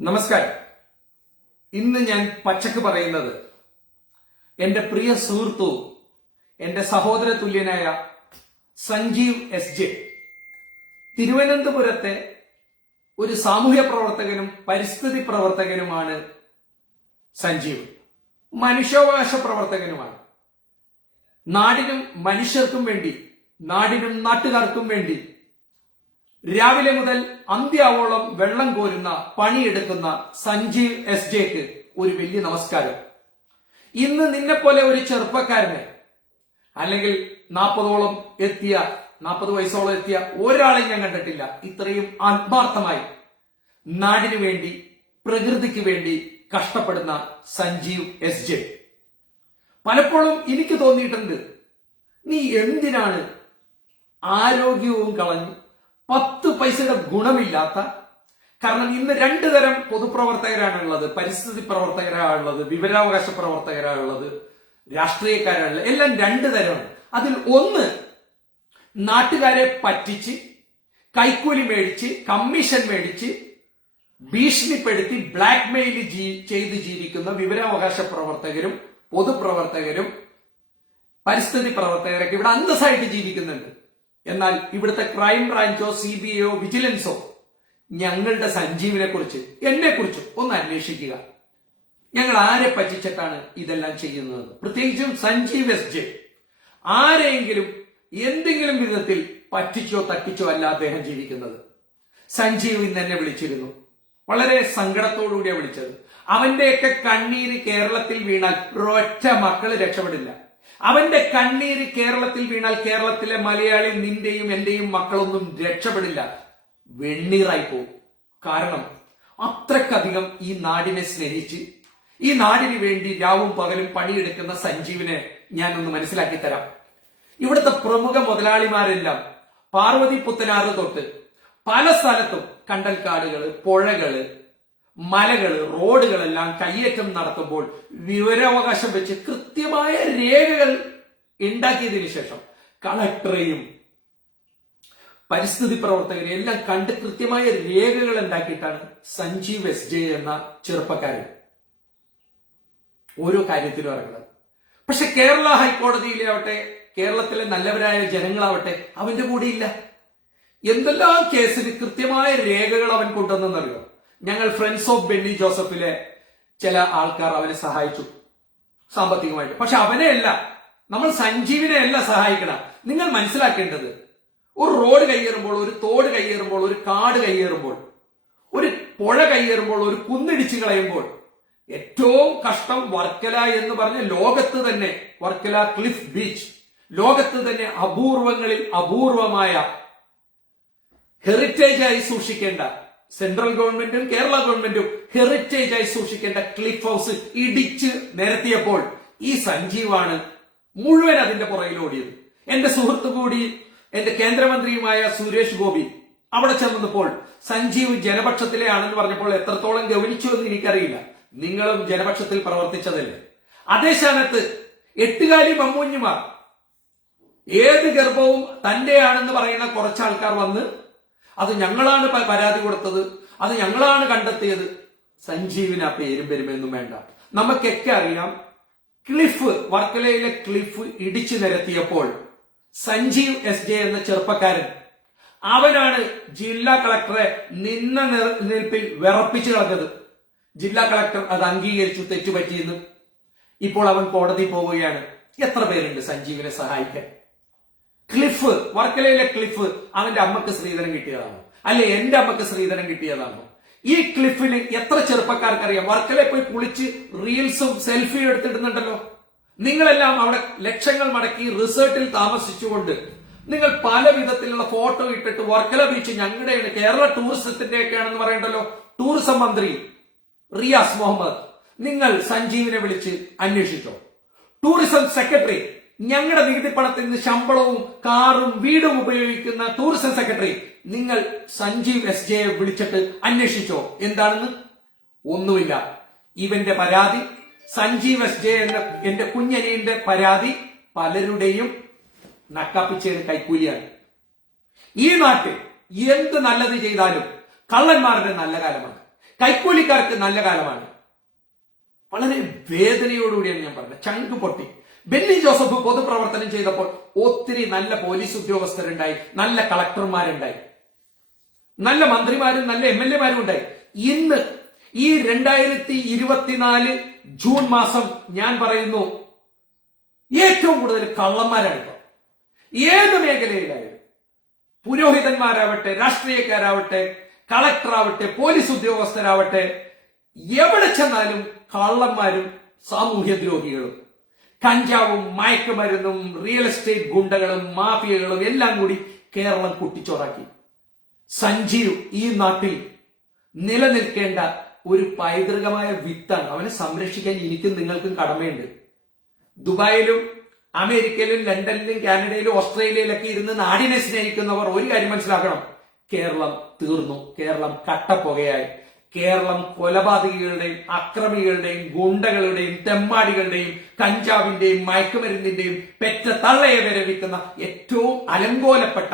നമസ്കാരം. ഇന്ന് ഞാൻ പച്ചക്ക് പറയുന്നത് എന്റെ പ്രിയ സുഹൃത്തു എന്റെ സഹോദര തുല്യനായ സഞ്ജീവ് എസ് ജെ. തിരുവനന്തപുരത്തെ ഒരു സാമൂഹ്യ പ്രവർത്തകനും പരിസ്ഥിതി പ്രവർത്തകനുമാണ് സഞ്ജീവ്. മനുഷ്യാവകാശ പ്രവർത്തകനുമാണ്. നാടിനും മനുഷ്യർക്കും വേണ്ടി നാടിനും നാട്ടുകാർക്കും വേണ്ടി രാവിലെ മുതൽ അന്ത്യാവോളം വെള്ളം കോരുന്ന പണിയെടുക്കുന്ന സഞ്ജീവ് എസ് ജെക്ക് ഒരു വലിയ നമസ്കാരം. ഇന്ന് നിന്നെ പോലെ ഒരു ചെറുപ്പക്കാരനെ അല്ലെങ്കിൽ നാൽപ്പതോളം എത്തിയ നാൽപ്പത് വയസ്സോളം എത്തിയ ഒരാളെ ഞാൻ കണ്ടിട്ടില്ല. ഇത്രയും ആത്മാർത്ഥമായി നാടിനു വേണ്ടി പ്രകൃതിക്ക് വേണ്ടി കഷ്ടപ്പെടുന്ന സഞ്ജീവ് എസ് ജെ. പലപ്പോഴും എനിക്ക് തോന്നിയിട്ടുണ്ട് നീ എന്തിനാണ് ആരോഗ്യവും കളഞ്ഞ് പത്ത് പൈസയുടെ ഗുണമില്ലാത്ത കാരണം ഇന്ന് രണ്ടു തരം പൊതുപ്രവർത്തകരാണുള്ളത്. പരിസ്ഥിതി പ്രവർത്തകരാണുള്ളത് വിവരാവകാശ പ്രവർത്തകരാണുള്ളത് രാഷ്ട്രീയക്കാരാണുള്ളത്. എല്ലാം രണ്ടു തരമാണ് അതിൽ ഒന്ന് നാട്ടുകാരെ പറ്റിച്ച് കൈക്കൂലി മേടിച്ച് കമ്മീഷൻ മേടിച്ച് ഭീഷണിപ്പെടുത്തി ബ്ലാക്ക് മെയിൽ ചെയ്ത് ജീവിക്കുന്ന വിവരാവകാശ പ്രവർത്തകരും പൊതുപ്രവർത്തകരും പരിസ്ഥിതി പ്രവർത്തകരൊക്കെ ഇവിടെ അന്തസ്സായിട്ട് ജീവിക്കുന്നുണ്ട്. എന്നാൽ ഇവിടുത്തെ ക്രൈം ബ്രാഞ്ചോ സി ബി ഐയോ വിജിലൻസോ ഞങ്ങളുടെ സഞ്ജീവിനെ കുറിച്ച് എന്നെ കുറിച്ച് ഒന്ന് അന്വേഷിക്കുക. ഞങ്ങൾ ആരെ പറ്റിച്ചിട്ടാണ് ഇതെല്ലാം ചെയ്യുന്നത്? പ്രത്യേകിച്ചും സഞ്ജീവ് എസ് ജെ. ആരെയെങ്കിലും എന്തെങ്കിലും വിധത്തിൽ പറ്റിച്ചോ തട്ടിച്ചോ അല്ല അദ്ദേഹം ജീവിക്കുന്നത്. സഞ്ജീവ് ഇന്ന് എന്നെ വിളിച്ചിരുന്നു. വളരെ സങ്കടത്തോടുകൂടിയാണ് വിളിച്ചത്. അവന്റെയൊക്കെ കണ്ണീര് കേരളത്തിൽ വീണാൽ ഒരൊറ്റ മക്കൾ രക്ഷപ്പെടില്ല. അവന്റെ കണ്ണീര് കേരളത്തിൽ വീണാൽ കേരളത്തിലെ മലയാളി നിന്റെയും എന്റെയും മക്കളൊന്നും രക്ഷപ്പെടില്ല. വെണ്ണീറായി പോകും. കാരണം അത്രക്കധികം ഈ നാടിനെ സ്നേഹിച്ച് ഈ നാടിന് വേണ്ടി രാവും പകലും പണിയെടുക്കുന്ന സഞ്ജീവിനെ ഞാൻ ഒന്ന് മനസ്സിലാക്കി തരാം. ഇവിടുത്തെ പ്രമുഖ മുതലാളിമാരെല്ലാം പാർവതി പുത്തനാറ് തൊട്ട് പല സ്ഥലത്തും കണ്ടൽക്കാടുകൾ പുഴകൾ മലകൾ റോഡുകളെല്ലാം കയ്യേറ്റം നടത്തുമ്പോൾ വിവരാവകാശം വെച്ച് കൃത്യമായ രേഖകൾ ഉണ്ടാക്കിയതിനു ശേഷം കളക്ടറെയും പരിസ്ഥിതി പ്രവർത്തകരെ എല്ലാം കണ്ട് കൃത്യമായ രേഖകൾ ഉണ്ടാക്കിയിട്ടാണ് സഞ്ജീവ് എസ് ജെ എന്ന ചെറുപ്പക്കാരൻ ഓരോ കാര്യത്തിലും ഇറങ്ങുന്നത്. പക്ഷെ കേരള ഹൈക്കോടതിയിലാവട്ടെ കേരളത്തിലെ നല്ലവരായ ജനങ്ങളാവട്ടെ അവന്റെ കൂടെ ഇല്ല എന്തെല്ലാം കേസിൽ കൃത്യമായ രേഖകൾ അവൻ കൊണ്ടുവന്നെന്നറിയോ? ഞങ്ങൾ ഫ്രണ്ട്സ് ഓഫ് ബെന്നി ജോസഫിലെ ചില ആൾക്കാർ അവനെ സഹായിച്ചു സാമ്പത്തികമായിട്ട്. പക്ഷെ അവനെ അല്ല നമ്മൾ സഞ്ജീവിനെ അല്ല സഹായിക്കണം. നിങ്ങൾ മനസ്സിലാക്കേണ്ടത് ഒരു റോഡ് കയ്യേറുമ്പോൾ ഒരു തോട് കയ്യേറുമ്പോൾ ഒരു കാട് കയ്യേറുമ്പോൾ ഒരു പുഴ കയ്യേറുമ്പോൾ ഒരു കുന്നിടിച്ചു കളയുമ്പോൾ ഏറ്റവും കഷ്ടം വർക്കല എന്ന് പറഞ്ഞ ലോകത്ത് തന്നെ വർക്കല ക്ലിഫ് ബീച്ച് ലോകത്ത് തന്നെ അപൂർവങ്ങളിൽ അപൂർവമായ ഹെറിറ്റേജായി സൂക്ഷിക്കേണ്ട സെൻട്രൽ ഗവൺമെന്റും കേരള ഗവൺമെന്റും ഹെറിറ്റേജ് ആയി സൂക്ഷിക്കേണ്ട ക്ലിഫ് ഹൗസ് ഇടിച്ച് നിരത്തിയപ്പോൾ ഈ സഞ്ജീവാണ് മുഴുവൻ അതിന്റെ പുറകിൽ ഓടിയത്. എന്റെ സുഹൃത്തു കൂടി എന്റെ കേന്ദ്രമന്ത്രിയുമായ സുരേഷ് ഗോപി അവിടെ ചെന്നപ്പോൾ സഞ്ജീവ് ജനപക്ഷത്തിലെ ആണെന്ന് പറഞ്ഞപ്പോൾ എത്രത്തോളം ഗവനിച്ചു എന്ന് എനിക്കറിയില്ല. നിങ്ങളും ജനപക്ഷത്തിൽ പ്രവർത്തിച്ചതല്ലേ? അതേ സ്ഥാനത്ത് എട്ടുകാലി മമ്മൂഞ്ഞുമാർ. ഏത് ഗർഭവും തന്റെയാണെന്ന് പറയുന്ന കുറച്ച് ആൾക്കാർ വന്ന് അത് ഞങ്ങളാണ് പരാതി കൊടുത്തത്. അത് ഞങ്ങളാണ് കണ്ടെത്തിയത്. സഞ്ജീവിന് ആ പേരും പെരുമയൊന്നും വേണ്ട. നമുക്കൊക്കെ അറിയാം ക്ലിഫ് വർക്കലയിലെ ക്ലിഫ് ഇടിച്ചു നിരത്തിയപ്പോൾ സഞ്ജീവ് എസ് ജെ എന്ന ചെറുപ്പക്കാരൻ അവനാണ് ജില്ലാ കളക്ടറെ നിന്ന നിൽപ്പിൽ വിറപ്പിച്ചു കളഞ്ഞത്. ജില്ലാ കളക്ടർ അത് അംഗീകരിച്ചു തെറ്റുപറ്റിയെന്ന്. ഇപ്പോൾ അവൻ കോടതി പോവുകയാണ്. എത്ര പേരുണ്ട് സഞ്ജീവിനെ സഹായിക്കാൻ? ക്ലിഫ് വർക്കലയിലെ ക്ലിഫ് അവന്റെ അമ്മയ്ക്ക് ശ്രീധരൻ കിട്ടിയതാണോ? അല്ലെ എന്റെ അമ്മയ്ക്ക് ശ്രീധരൻ കിട്ടിയതാണോ? ഈ ക്ലിഫിന് എത്ര ചെറുപ്പക്കാർക്ക് അറിയാം വർക്കലയിൽ പോയി കുളിച്ച് റീൽസും സെൽഫിയും എടുത്തിടുന്നുണ്ടല്ലോ. നിങ്ങളെല്ലാം അവിടെ ലക്ഷങ്ങൾ മടക്കി റിസോർട്ടിൽ താമസിച്ചുകൊണ്ട് നിങ്ങൾ പല വിധത്തിലുള്ള ഫോട്ടോ ഇട്ടിട്ട് വർക്കല ബീച്ച് ഞങ്ങളുടെയാണ് കേരള ടൂറിസത്തിന്റെ ഒക്കെയാണെന്ന് പറയണ്ടല്ലോ. ടൂറിസം മന്ത്രി റിയാസ് മുഹമ്മദ്. നിങ്ങൾ സഞ്ജീവിനെ വിളിച്ച് അന്വേഷിച്ചോ. ടൂറിസം സെക്രട്ടറി ഞങ്ങളുടെ നികുതി പണത്തിൽ നിന്ന് ശമ്പളവും കാറും വീടും ഉപയോഗിക്കുന്ന ടൂറിസം സെക്രട്ടറി നിങ്ങൾ സഞ്ജീവ് എസ് ജെ വിളിച്ചിട്ട് അന്വേഷിച്ചോ. എന്താണെന്ന്? ഒന്നുമില്ല. ഇവന്റെ പരാതി സഞ്ജീവ് എസ് ജെ എന്ന എന്റെ കുഞ്ഞനിയന്റെ പരാതി പലരുടെയും നക്കാപ്പിച്ചതിന് കൈക്കൂലിയാണ്. ഈ നാട്ടിൽ എന്ത് നല്ലത് ചെയ്താലും കള്ളന്മാരുടെ നല്ല കാലമാണ്. കൈക്കൂലിക്കാർക്ക് നല്ല കാലമാണ്. വളരെ വേദനയോടുകൂടിയാണ് ഞാൻ പറഞ്ഞത്. ചങ്ക് പൊട്ടി ബെന്നി ജോസഫ് പൊതുപ്രവർത്തനം ചെയ്തപ്പോൾ ഒത്തിരി നല്ല പോലീസ് ഉദ്യോഗസ്ഥരുണ്ടായി നല്ല കളക്ടർമാരുണ്ടായി. നല്ല മന്ത്രിമാരും നല്ല എം എൽ എമാരും ഉണ്ടായി. ഇന്ന് ഈ രണ്ടായിരത്തി ഇരുപത്തിനാല് ജൂൺ മാസം ഞാൻ പറയുന്നു ഏറ്റവും കൂടുതൽ കള്ളന്മാരാണ് ഇപ്പൊ. ഏത് മേഖലയിലായാലും പുരോഹിതന്മാരാവട്ടെ രാഷ്ട്രീയക്കാരാവട്ടെ കളക്ടറാവട്ടെ പോലീസ് ഉദ്യോഗസ്ഥരാവട്ടെ എവിടെ ചെന്നാലും കള്ളന്മാരും സാമൂഹ്യ ദ്രോഹികളും കഞ്ചാവും മയക്കുമരുന്നും റിയൽ എസ്റ്റേറ്റ് ഗുണ്ടകളും മാഫിയകളും എല്ലാം കൂടി കേരളം കുട്ടിച്ചോറാക്കി. സഞ്ജീവ് ഈ നാട്ടിൽ നിലനിൽക്കേണ്ട ഒരു പൈതൃകമായ വിത്താണ്. അവനെ സംരക്ഷിക്കാൻ എനിക്കും നിങ്ങൾക്കും കടമയുണ്ട്. ദുബായിലും അമേരിക്കയിലും ലണ്ടനിലും കാനഡയിലും ഓസ്ട്രേലിയയിലൊക്കെ ഇരുന്ന് നാടിനെ സ്നേഹിക്കുന്നവർ ഒരു കാര്യം മനസ്സിലാക്കണം. കേരളം തീർന്നു. കേരളം കട്ടപ്പുകയായി. കേരളം കൊലപാതകികളുടെയും അക്രമികളുടെയും ഗുണ്ടകളുടെയും തെമ്മാടികളുടെയും കഞ്ചാവിന്റെയും മയക്കുമരുന്നിന്റെയും പെറ്റ തള്ളയെ വരെ വിൽക്കുന്ന ഏറ്റവും അലങ്കോലപ്പെട്ട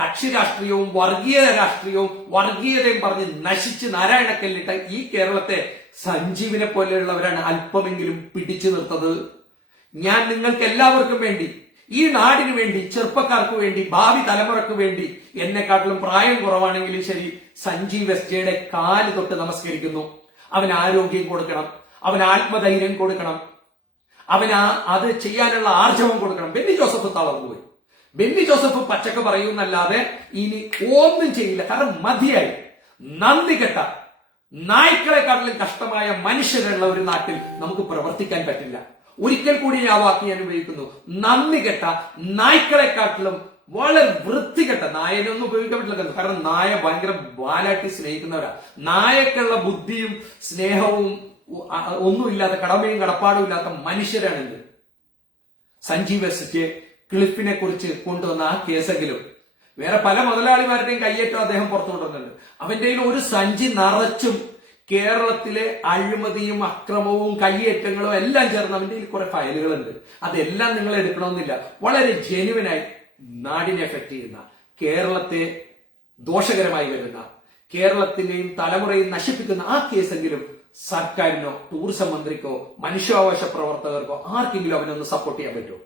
കക്ഷി രാഷ്ട്രീയവും വർഗീയ രാഷ്ട്രീയവും വർഗീയതയും പറഞ്ഞ് നശിച്ച് നാരായണക്കല്ലിട്ട ഈ കേരളത്തെ സഞ്ജീവിനെ പോലെയുള്ളവരാണ് അല്പമെങ്കിലും പിടിച്ചു നിർത്തത്. ഞാൻ നിങ്ങൾക്ക് എല്ലാവർക്കും വേണ്ടി ഈ നാടിനു വേണ്ടി ചെറുപ്പക്കാർക്ക് വേണ്ടി ഭാവി തലമുറയ്ക്ക് വേണ്ടി എന്നെക്കാട്ടിലും പ്രായം കുറവാണെങ്കിലും ശരി സഞ്ജീവ് എസ് ജെയുടെ കാൽ തൊട്ട് നമസ്കരിക്കുന്നു. അവൻ ആരോഗ്യം കൊടുക്കണം. അവൻ ആത്മധൈര്യം കൊടുക്കണം. അവന് അത് ചെയ്യാനുള്ള ആർജവം കൊടുക്കണം. ബെന്നി ജോസഫ് തളർന്നുപോയി ബെന്നി ജോസഫ് പച്ചക്ക് പറയുന്നല്ലാതെ ഇനി ഒന്നും ചെയ്യില്ല. കാരണം മതിയായി. നന്ദി കെട്ട. നായ്ക്കളെക്കാട്ടിലും കഷ്ടമായ മനുഷ്യരുള്ള ഒരു നാട്ടിൽ നമുക്ക് പ്രവർത്തിക്കാൻ പറ്റില്ല. ഒരിക്കൽ കൂടി ഞാൻ വാക്കി ഞാൻ ഉപയോഗിക്കുന്നു. നന്ദി കെട്ട നായ്ക്കളെക്കാട്ടിലും വളരെ വൃത്തികെട്ട നായനൊന്നും ഉപയോഗിക്കാൻ പറ്റില്ല കാരണം നായ ഭയങ്കര ബാലാട്ടി സ്നേഹിക്കുന്നവരാ. നായക്കുള്ള ബുദ്ധിയും സ്നേഹവും ഒന്നുമില്ലാത്ത കടമയും കടപ്പാടും ഇല്ലാത്ത മനുഷ്യരാണിത്. സഞ്ജീവ് എസ്റ്റ് ക്ലിഫിനെ കുറിച്ച് കൊണ്ടുവന്ന ആ കേസെങ്കിലും വേറെ പല മുതലാളിമാരുടെയും കയ്യേറ്റം അദ്ദേഹം പുറത്തു കൊണ്ടുവന്നിട്ടുണ്ട് അവന്റെ ഒരു സഞ്ചി നിറച്ചും കേരളത്തിലെ അഴിമതിയും അക്രമവും കയ്യേറ്റങ്ങളും എല്ലാം ചേർന്ന് അവന്റെ കുറെ ഫയലുകളുണ്ട്. അതെല്ലാം നിങ്ങൾ എടുക്കണമെന്നില്ല. വളരെ ജെനുവിനായി നാടിനെ എഫക്ട് ചെയ്യുന്ന കേരളത്തെ ദോഷകരമായി വരുന്ന കേരളത്തിന്റെയും തലമുറയും നശിപ്പിക്കുന്ന ആ കേസെങ്കിലും സർക്കാരിനോ ടൂറിസം മന്ത്രിക്കോ മനുഷ്യാവകാശ പ്രവർത്തകർക്കോ ആർക്കെങ്കിലും അവനൊന്ന് സപ്പോർട്ട് ചെയ്യാൻ പറ്റുമോ?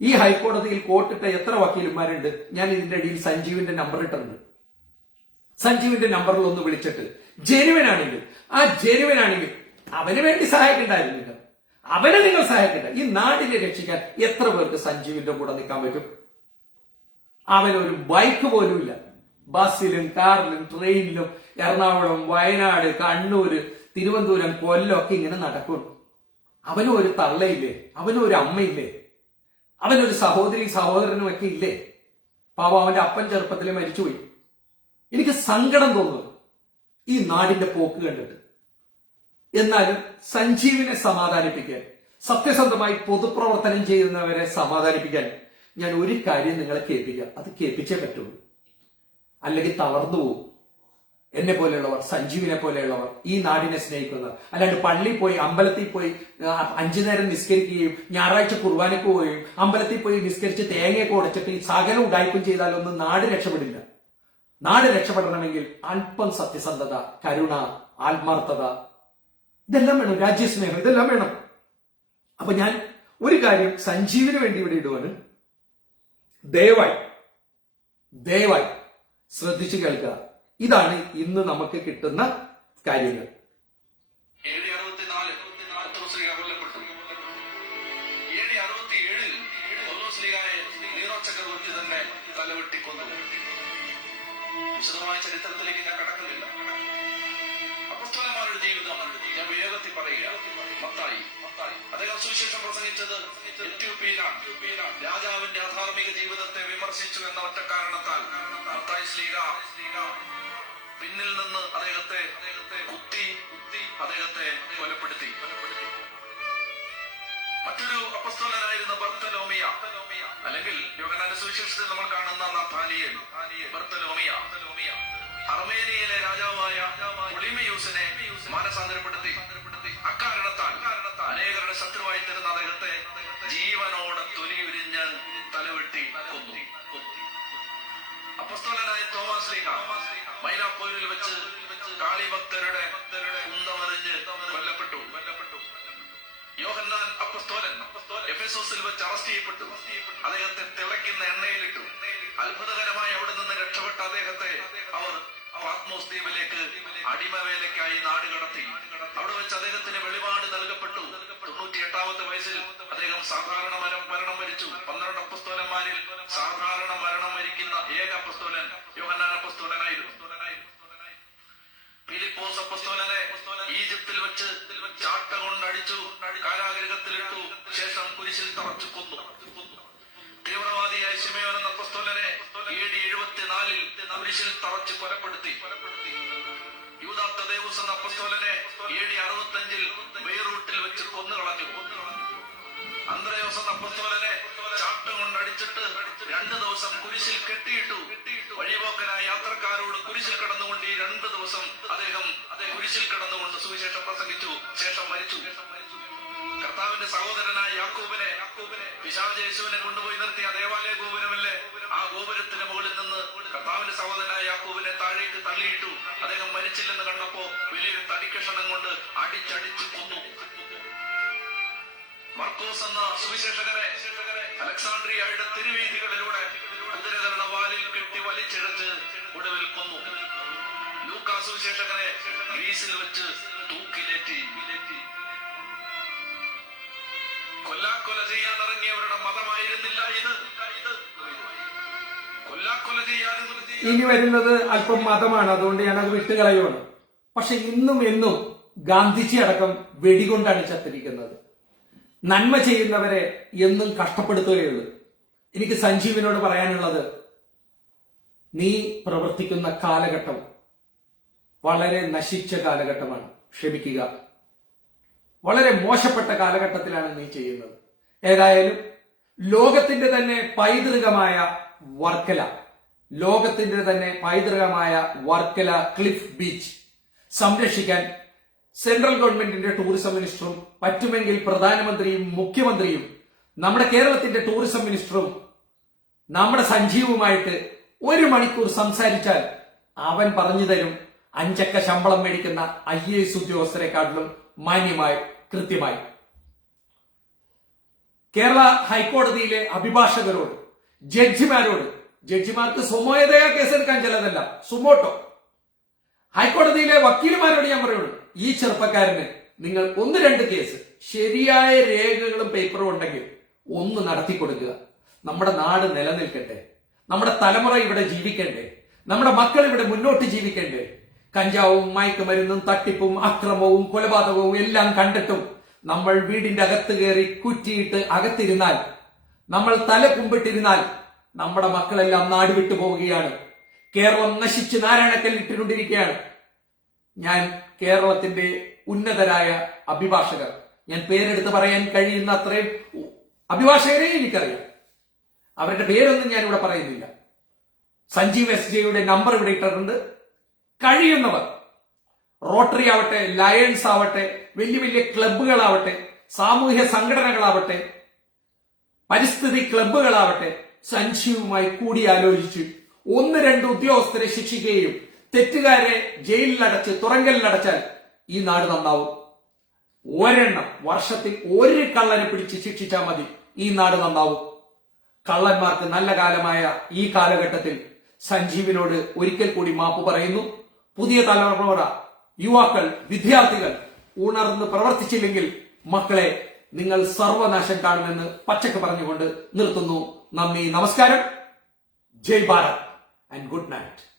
ഈ ഹൈക്കോടതിയിൽ കോട്ടിട്ട എത്ര വക്കീലന്മാരുണ്ട്? ഞാൻ ഇതിന്റെ ഇടയിൽ സഞ്ജീവിന്റെ നമ്പർ ഇട്ടിട്ടുണ്ട്. സഞ്ജീവിന്റെ നമ്പറിൽ ഒന്ന് വിളിച്ചിട്ട് ജെനുവൻ ആണെങ്കിൽ ആ ജെനുവൻ ആണെങ്കിൽ അവന് വേണ്ടി സഹായിക്കണ്ടായിരുന്നില്ല. അവനെ നിങ്ങൾ സഹായിക്കണ്ട. ഈ നാടിനെ രക്ഷിക്കാൻ എത്ര പേർക്ക് സഞ്ജീവിന്റെ കൂടെ നിൽക്കാൻ പറ്റും? അവനൊരു ബൈക്ക് പോലുമില്ല ബസ്സിലും കാറിലും ട്രെയിനിലും എറണാകുളം വയനാട് കണ്ണൂര് തിരുവനന്തപുരം കൊല്ലം ഒക്കെ ഇങ്ങനെ നടക്കും. അവനും ഒരു തള്ളയില്ലേ? അവനും ഒരു അമ്മയില്ലേ? അവനൊരു സഹോദരി സഹോദരനും ഒക്കെ ഇല്ലേ? പാവ അവന്റെ അപ്പൻ ചെറുപ്പത്തിലെ മരിച്ചുപോയി. എനിക്ക് സങ്കടം തോന്നുന്നു. ഈ നാടിന്റെ പോക്ക് കണ്ടിട്ട്. എന്നാലും സഞ്ജീവിനെ സമാധാനിപ്പിക്കാൻ സത്യസന്ധമായി പൊതുപ്രവർത്തനം ചെയ്യുന്നവരെ സമാധാനിപ്പിക്കാൻ ഞാൻ ഒരു കാര്യം നിങ്ങളെ കേൾപ്പിക്കുക അത് കേൾപ്പിച്ചേ പറ്റുള്ളൂ. അല്ലെങ്കിൽ തളർന്നു പോകും എന്നെ പോലെയുള്ളവർ സഞ്ജീവിനെ പോലെയുള്ളവർ ഈ നാടിനെ സ്നേഹിക്കുന്നവർ. അല്ലാണ്ട് പള്ളിയിൽ പോയി അമ്പലത്തിൽ പോയി അഞ്ചു നേരം നിസ്കരിക്കുകയും ഞായറാഴ്ച കുർബാനയ്ക്ക് പോവുകയും അമ്പലത്തിൽ പോയി നിസ്കരിച്ച് തേങ്ങയൊക്കെ ഉടച്ചിട്ട് ഈ സകലം ഉടായ്പും ചെയ്താലൊന്നും നാട് രക്ഷപ്പെടില്ല. നാട് രക്ഷപ്പെടണമെങ്കിൽ അല്പം സത്യസന്ധത കരുണ ആത്മാർത്ഥത. ഇതെല്ലാം വേണം രാജ്യസ്നേഹം ഇതെല്ലാം വേണം. അപ്പൊ ഞാൻ ഒരു കാര്യം സഞ്ജീവിന് വേണ്ടി ഇവിടെ ഇടുവാണ്. ദയവായി ദയവായി ശ്രദ്ധിച്ചു കേൾക്കുക. ഇതാണ് ഇന്ന് നമുക്ക് കിട്ടുന്ന കാര്യങ്ങൾ. വിശദമായ ചരിത്രത്തിലേക്ക് ഞാൻ കടക്കുന്നില്ല. അപ്പസ്തോലന്മാരുടെ ജീവിതം ഞാൻ വേഗത്തിൽ പറയുക. മത്തായി അദ്ദേഹം സുവിശേഷം പ്രസംഗിച്ചത് രാജാവിന്റെ അധാർമിക ജീവിതത്തെ വിമർശിച്ചു എന്ന ഒറ്റ കാരണത്താൽ മത്തായി ശ്രീക പിന്നിൽ നിന്ന് അദ്ദേഹത്തെ കുത്തി കുത്തി അദ്ദേഹത്തെ കൊലപ്പെടുത്തി കൊലപ്പെടുത്തി. മറ്റൊരു അപ്പസ്തോലനായിരുന്ന ബർത്തലോമിയ. അല്ലെങ്കിൽ യോഗനാന്റെ സുവിശേഷത്തിൽ നമ്മൾ കാണുന്ന നഥാനിയൽ. ബർത്തലോമിയ. അർമേനിയയിലെ രാജാവായ ഒളിമയൂസിനെ മാനസാന്തരപ്പെടുത്തി. അക്കാരണത്താൽ അനേകരുടെ ശത്രുവായി തരുന്ന അദ്ദേഹത്തെ ജീവനോടെ തൊലിയുരിഞ്ഞ് തലവെട്ടി കൊന്നു. അപ്പസ്തോലനായ തോമസ് ലീഹ മൈലാപ്പൂരിൽ വെച്ച് കാളിഭക്തരുടെ എഫെസോസിൽ വെച്ച് അറസ്റ്റ് ചെയ്യപ്പെട്ടു. അദ്ദേഹത്തെ തിളയ്ക്കുന്ന എണ്ണയിലിട്ടു. അത്ഭുതകരമായി അവിടെ നിന്ന് രക്ഷപ്പെട്ട അദ്ദേഹത്തെ അവർ പാത്മോസ് ദ്വീപിലേക്ക് അടിമവേലയ്ക്കായി നാട് കടത്തി. അവിടെ വെച്ച് അദ്ദേഹത്തിന് വെളിപാട് നൽകപ്പെട്ടു. തൊണ്ണൂറ്റി എട്ടാമത്തെ വയസ്സിൽ അദ്ദേഹം സാധാരണ മരം മരണം മരിച്ചു പന്ത്രണ്ട് അപ്പസ്തോലന്മാരിൽ സാധാരണ മരണം മരിക്കുന്ന ഏക അപ്പസ്തോലൻ യോഹന്നാൻ അപ്പസ്തോലനായിരുന്നു. ഫിലിപ്പോസ് ഈജിപ്തിൽ വെച്ച് ചാട്ട കൊണ്ടടിച്ചു കാലാഗ്രഹത്തിലിട്ടു ശേഷം കുരിശിൽ തറച്ചു കൊന്നു. തീവ്രവാദിയായ ശിമയോൻ എന്ന അപ്പസ്തോലനെ എ ഡി എഴുപത്തിനാലിൽ കുരിശിൽ തറച്ച് കൊലപ്പെടുത്തി. യൂദാത്ത ദേവസ് എന്ന അപ്പസ്തോലനെ എ ഡി അറുപത്തഞ്ചിൽ ബെയ്റൂട്ടിൽ വെച്ച് കൊന്നുകളഞ്ഞു. അന്ത്രയോസ് എന്ന അപ്പസ്തോലനെ ചാട്ടം കൊണ്ടടിച്ചിട്ട് രണ്ടു ദിവസം കുരിശിൽ കെട്ടിയിട്ടു. വഴിപോക്കനായ യാത്രക്കാരോട് കുരിശിൽ കടന്നുകൊണ്ട് ഈ രണ്ടു ദിവസം അദ്ദേഹം അദ്ദേഹം കുരിശിൽ കടന്നുകൊണ്ട് സുവിശേഷം പ്രസംഗിച്ചു ശേഷം മരിച്ചു. കർത്താവിന്റെ സഹോദരനായ യാക്കൂബിനെ യാക്കൂബിനെ പിശാച് യേശുവിനെ കൊണ്ടുപോയി നിർത്തിയ ദേവാലയ ഗോപുരമല്ലേ? ആ ഗോപുരത്തിന് മുകളിൽ നിന്ന് കർത്താവിന്റെ സഹോദരനായ യാക്കൂബിനെ താഴേക്ക് തള്ളിയിട്ടു അദ്ദേഹം മരിച്ചില്ലെന്ന് കണ്ടപ്പോ വലിയൊരു തടിക്കഷണം കൊണ്ട് അടിച്ചടിച്ചു കൊന്നു. മർക്കോസ് എന്ന സുവിശേഷകരെ അലക്സാണ്ട്രിയയുടെ തിരുവീതികളിലൂടെ കുതിരകളുടെ വാലിൽ കെട്ടി വലിച്ചിഴച്ച് ഒടുവിൽ കൊന്നു. ലൂക്കാ സുവിശേഷകരെ ഗ്രീസിൽ വെച്ച് തൂക്കിലേറ്റി. കൊല്ലാക്കൊല ചെയ്യാനിറങ്ങിയവരുടെ മതമായിരുന്നില്ല ഇത്. ഇനി വരുന്നത് അല്പം മതമാണ്. അതുകൊണ്ട് ഞാൻ അത് വിട്ടുകളയുവാണ്. പക്ഷെ ഇന്നും എന്നും ഗാന്ധിജി അടക്കം വെടികൊണ്ടാണ് ചത്തിരിക്കുന്നത് നന്മ ചെയ്യുന്നവരെ എന്നും കഷ്ടപ്പെടുത്തുകയുള്ളൂ. എനിക്ക് സഞ്ജീവിനോട് പറയാനുള്ളത് നീ പ്രവർത്തിക്കുന്ന കാലഘട്ടം വളരെ നശിച്ച കാലഘട്ടമാണ്. ക്ഷമിക്കുക. വളരെ മോശപ്പെട്ട കാലഘട്ടത്തിലാണ് നീ ചെയ്യുന്നത്. ഏതായാലും ലോകത്തിന്റെ തന്നെ പൈതൃകമായ വർക്കല ലോകത്തിന്റെ തന്നെ പൈതൃകമായ വർക്കല ക്ലിഫ് ബീച്ച് സംരക്ഷിക്കാൻ സെൻട്രൽ ഗവൺമെന്റിന്റെ ടൂറിസം മിനിസ്റ്ററും പറ്റുമെങ്കിൽ പ്രധാനമന്ത്രിയും മുഖ്യമന്ത്രിയും നമ്മുടെ കേരളത്തിന്റെ ടൂറിസം മിനിസ്റ്ററും നമ്മുടെ സഞ്ജീവുമായിട്ട് ഒരു മണിക്കൂർ സംസാരിച്ചാൽ അവൻ പറഞ്ഞു തരും അഞ്ചക്ക ശമ്പളം മേടിക്കുന്ന ഐ എ എസ് ഉദ്യോഗസ്ഥരെക്കാട്ടിലും മാന്യമായി കൃത്യമായി. കേരള ഹൈക്കോടതിയിലെ അഭിഭാഷകരോട് ജഡ്ജിമാരോട് ജഡ്ജിമാർക്ക് സ്വമേധയാ കേസെടുക്കാൻ ചിലതല്ല സുമോട്ടോ. ഹൈക്കോടതിയിലെ വക്കീലുമാരോട് ഞാൻ പറയുള്ളൂ. ഈ ചെറുപ്പക്കാരന് നിങ്ങൾ ഒന്ന് രണ്ട് കേസ് ശരിയായ രേഖകളും പേപ്പറും ഉണ്ടെങ്കിൽ ഒന്ന് നടത്തി കൊടുക്കുക. നമ്മുടെ നാട് നിലനിൽക്കട്ടെ. നമ്മുടെ തലമുറ ഇവിടെ ജീവിക്കണ്ടേ? നമ്മുടെ മക്കൾ ഇവിടെ മുന്നോട്ട് ജീവിക്കണ്ടേ? കഞ്ചാവും മയക്കുമരുന്നും തട്ടിപ്പും അക്രമവും കൊലപാതകവും എല്ലാം കണ്ടിട്ടും നമ്മൾ വീടിന്റെ അകത്ത് കയറി കുറ്റിയിട്ട് അകത്തിരുന്നാൽ നമ്മൾ തല കുമ്പിട്ടിരുന്നാൽ നമ്മുടെ മക്കളെല്ലാം നാട് വിട്ടു പോവുകയാണ്. കേരളം നശിച്ച് നാരായണക്കല്ലിട്ടുകൊണ്ടിരിക്കുകയാണ്. ഞാൻ കേരളത്തിന്റെ ഉന്നതരായ അഭിഭാഷകർ. ഞാൻ പേരെടുത്ത് പറയാൻ കഴിയുന്ന അത്രയും അഭിഭാഷകരെ എനിക്കറിയാം. അവരുടെ പേരൊന്നും ഞാൻ ഇവിടെ പറയുന്നില്ല. സഞ്ജീവ് എസ് ജെയുടെ നമ്പർ ഇവിടെ ഇട്ടിട്ടുണ്ട്. കഴിയുന്നവർ റോട്ടറി ആവട്ടെ ലയൺസ് ആവട്ടെ വലിയ വലിയ ക്ലബുകളാവട്ടെ സാമൂഹ്യ സംഘടനകളാവട്ടെ പരിസ്ഥിതി ക്ലബുകളാവട്ടെ സഞ്ജീവുമായി കൂടിയാലോചിച്ച് ഒന്ന് രണ്ട് ഉദ്യോഗസ്ഥരെ ശിക്ഷിക്കുകയും തെറ്റുകാരെ ജയിലിലടച്ച് തുറങ്കലിലടച്ചാൽ ഈ നാട് നന്നാവും. ഒരെണ്ണം വർഷത്തിൽ ഒരു കള്ളനെ പിടിച്ച് ശിക്ഷിച്ചാൽ മതി ഈ നാട് നന്നാവും. കള്ളന്മാർക്ക് നല്ല കാലമായ ഈ കാലഘട്ടത്തിൽ സഞ്ജീവിനോട് ഒരിക്കൽ കൂടി മാപ്പ് പറയുന്നു. പുതിയ തലമുറ യുവാക്കൾ വിദ്യാർത്ഥികൾ ഉണർന്ന് പ്രവർത്തിച്ചില്ലെങ്കിൽ മക്കളെ നിങ്ങൾ സർവനാശം കാണുമെന്ന് പച്ചക്ക് പറഞ്ഞുകൊണ്ട് നിർത്തുന്നു. നന്ദി നമസ്കാരം. Jai Bharat and good night